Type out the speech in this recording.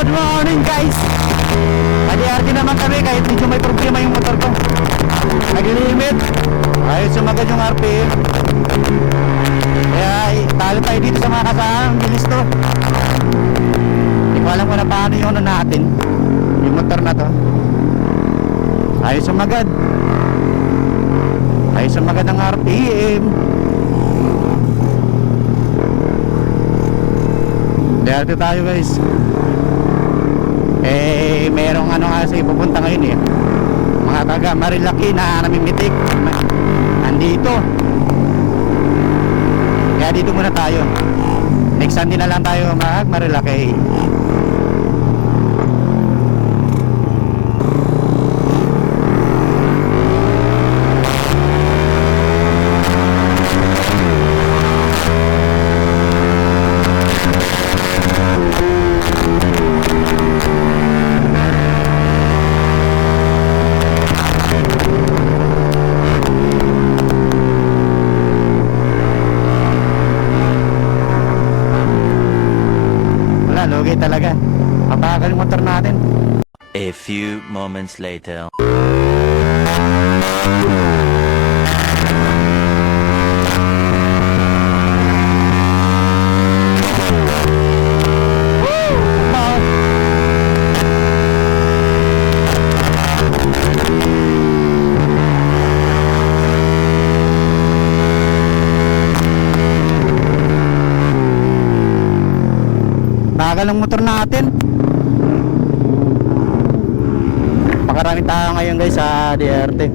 Good morning guys! Adi-arte naman kami kahit medyo may problema yung motor ko. Nag-limit. Ayos sumagad yung RPM. Kaya talo tayo dito sa mga kasama. Bilis to. Hindi ko alam kung na paano yung ano natin. Yung motor na to. Ayos sumagad. Ayos sumagad ang RPM. Dito tayo guys. Eh, merong ano kasi pupunta ngayon eh. Mga taga Marilaki na namimitik. Andito. Kaya dito muna tayo. Next Sunday na lang tayo mag Marilaki. Lugi talaga. Mabagal yung motor natin. A few moments later. Bagal ang motor natin. Pakaraming tao ngayon guys sa DRT.